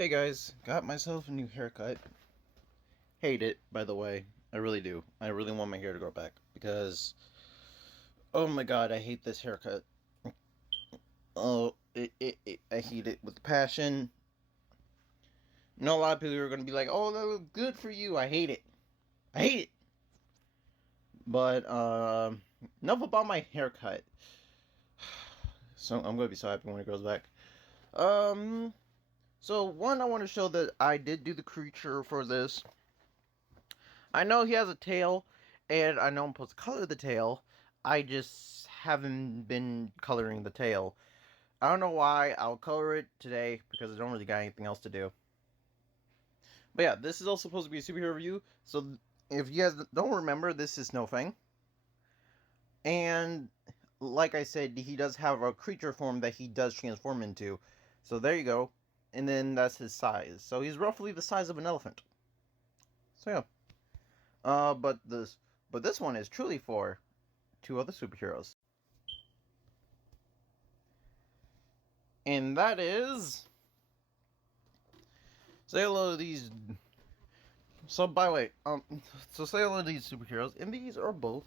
Hey guys, got myself a new haircut. Hate it, by the way. I really do. I really want my hair to grow back because, oh my god, I hate this haircut. Oh, I hate it with passion. I know a lot of people are going to be like, oh, that was good for you. I hate it. I hate it. But, enough about my haircut. So, I'm going to be so happy when it grows back. Um, so, one, I want to show that I did do the creature for this. I know he has a tail, and I know I'm supposed to color the tail. I just haven't been coloring the tail. I don't know why. I'll color it today because I don't really got anything else to do. But yeah, this is all supposed to be a superhero review. So if you guys don't remember, this is Snowfang. And like I said, he does have a creature form that he does transform into. So there you go. And then that's his size. So he's roughly the size of an elephant. So yeah. But this one is truly for two other superheroes. And that is say hello to these so by the way, so say hello to these superheroes, and these are both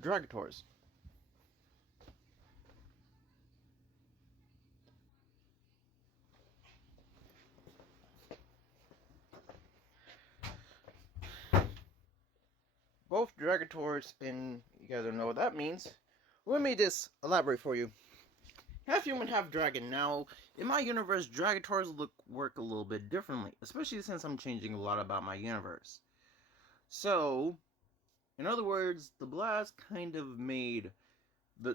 Dragators. Both Dragators, and you guys don't know what that means. Let me just elaborate for you. Half human, half dragon. Now, in my universe, Dragators work a little bit differently, especially since I'm changing a lot about my universe. So, in other words, the blast kind of made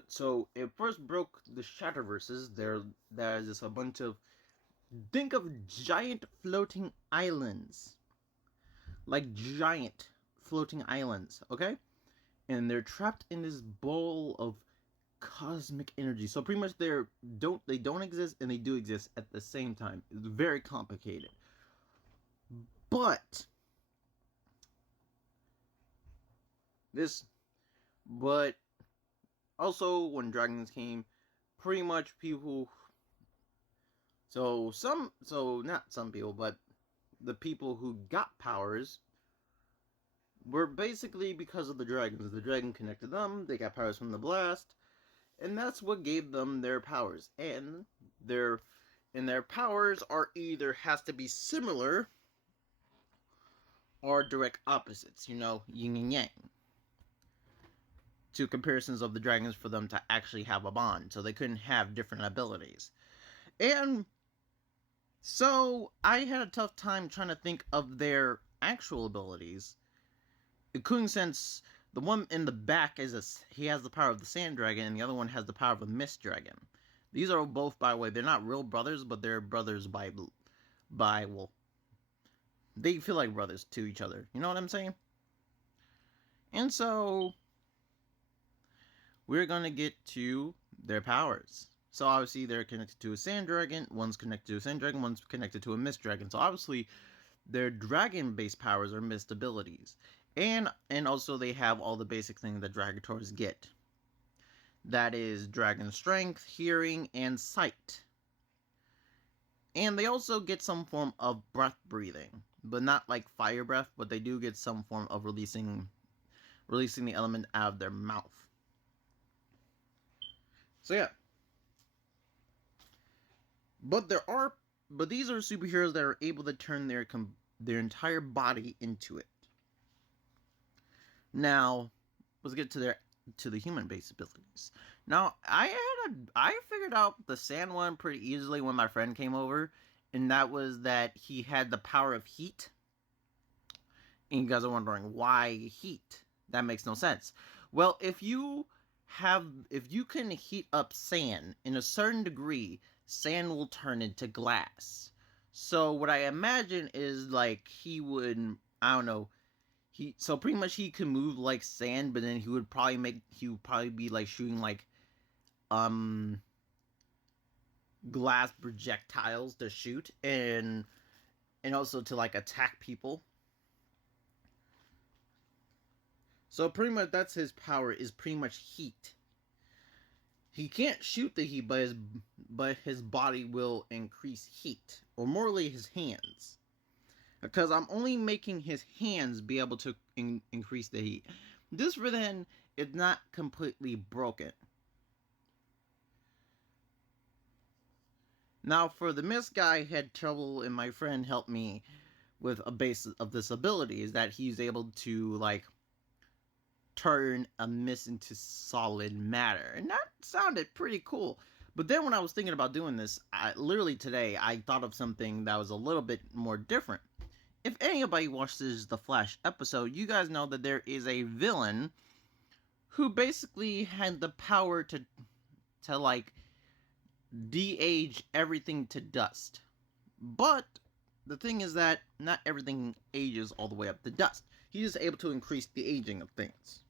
so it first broke the Shatterverses. There's just a bunch of think of giant floating islands, like giant floating islands, okay? And they're trapped in this bowl of cosmic energy. So pretty much they don't exist and they do exist at the same time. It's very complicated. But this but also when dragons came, pretty much people so not some people, but the people who got powers were basically because of the dragons. The dragon connected them, they got powers from the blast, and that's what gave them their powers. And their powers are either has to be similar or direct opposites, yin and yang. To comparisons of the dragons for them to actually have a bond, so they couldn't have different abilities. And so I had a tough time trying to think of their actual abilities. Including since the one in the back he has the power of the sand dragon, and the other one has the power of a mist dragon. These are both, by the way, they're not real brothers, but they're brothers well, they feel like brothers to each other. You know what I'm saying? And so we're gonna get to their powers. So obviously they're connected to a sand dragon, one's connected to a sand dragon, one's connected to a mist dragon. So obviously their dragon-based powers are mist abilities. And also they have all the basic things that Dragators get. That is dragon strength, hearing, and sight. And they also get some form of breath breathing. But not like fire breath, but they do get some form of releasing the element out of their mouth. So yeah. But these are superheroes that are able to turn their entire body into it. Now, let's get to the human-based abilities. Now, I figured out the sand one pretty easily when my friend came over, and that was that he had the power of heat. And you guys are wondering why heat? That makes no sense. Well, if you can heat up sand in a certain degree, sand will turn into glass. So what I imagine is like he would, I don't know, so pretty much he could move like sand, but then he would probably be like shooting like glass projectiles to shoot and also to like attack people. So pretty much that's his power, is pretty much heat. he can't shoot the heat, but his body will increase heat, or more like his hands, because I'm only making his hands be able to increase the heat. This for then is not completely broken. Now for the mist guy had trouble, and my friend helped me with a base of this ability, is that he's able to like turn a mist into solid matter, and that sounded pretty cool. But then when I was thinking about doing this, literally today, I thought of something that was a little bit more different. If anybody watches the Flash episode, you guys know that there is a villain who basically had the power to like de-age everything to dust. But the thing is that not everything ages all the way up to dust. He is able to increase the aging of things.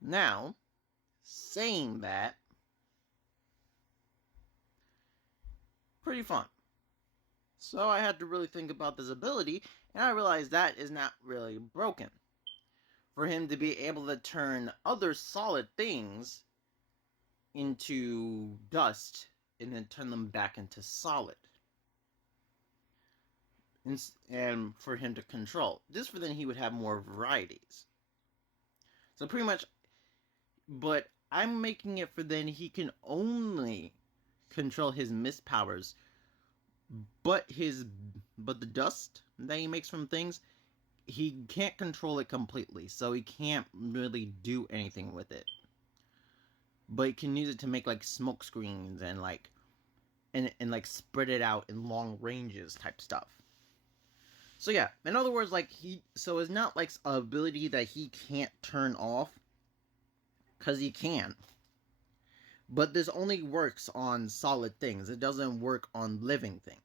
Now, saying that, pretty fun. So I had to really think about this ability, and I realized that is not really broken. For him to be able to turn other solid things into dust and then turn them back into solid. And for him to control. This for then he would have more varieties. So pretty much, but I'm making it for then he can only control his mist powers, but the dust that he makes from things, he can't control it completely, so he can't really do anything with it. But he can use it to make like smoke screens and like like spread it out in long ranges type stuff. So yeah, in other words, like so it's not like an ability that he can't turn off, because he can. But this only works on solid things. It doesn't work on living things.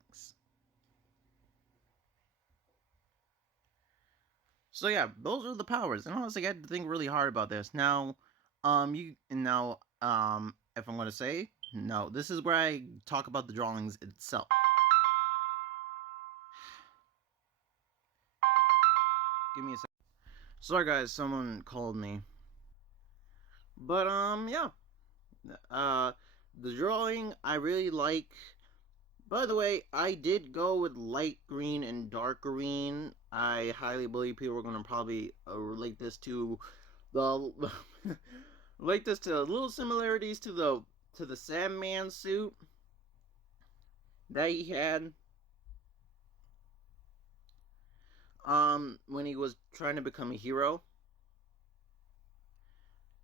So yeah, those are the powers. And honestly, I had to think really hard about this. Now, if I'm gonna say, no, this is where I talk about the drawings itself. Give me a second. Sorry guys, someone called me. But yeah. The drawing I really like. By the way, I did go with light green and dark green. I highly believe people are going to probably relate this to the relate this to little similarities to the Sandman suit that he had when he was trying to become a hero.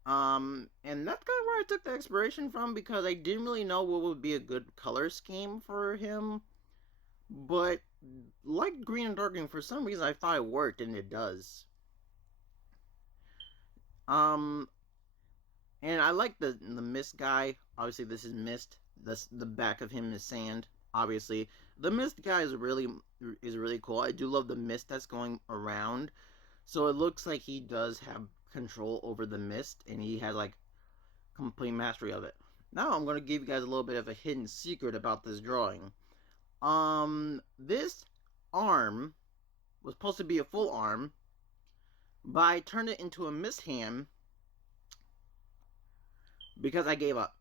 And that's kind of where I took the inspiration from, because I didn't really know what would be a good color scheme for him. But light green and dark green, for some reason, I thought it worked, and it does. And I like the mist guy. Obviously, this is mist. The back of him is sand. Obviously, the mist guy is really cool. I do love the mist that's going around. So it looks like he does have control over the mist, and he has like complete mastery of it. Now I'm going to give you guys a little bit of a hidden secret about this drawing. This arm was supposed to be a full arm, but I turned it into a mist hand because I gave up.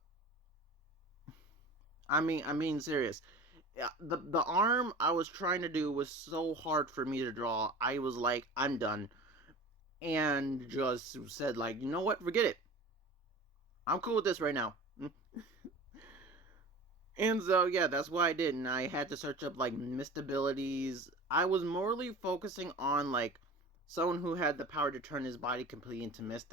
I mean serious. The arm I was trying to do was so hard for me to draw. I was like, I'm done. And just said, like, you know what, forget it. I'm cool with this right now. And so, yeah, that's what I did. And I had to search up, like, mist abilities. I was morely focusing on, like, someone who had the power to turn his body completely into mist.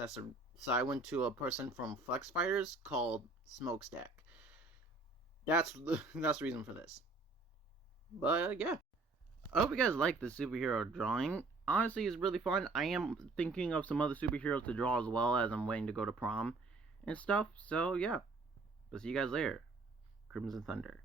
So I went to a person from Flex Fighters called Smokestack. That's the reason for this. But, yeah. I hope you guys like the superhero drawing. Honestly, it's really fun. I am thinking of some other superheroes to draw as well, as I'm waiting to go to prom and stuff. So, yeah. We'll see you guys later. Crimson Thunder.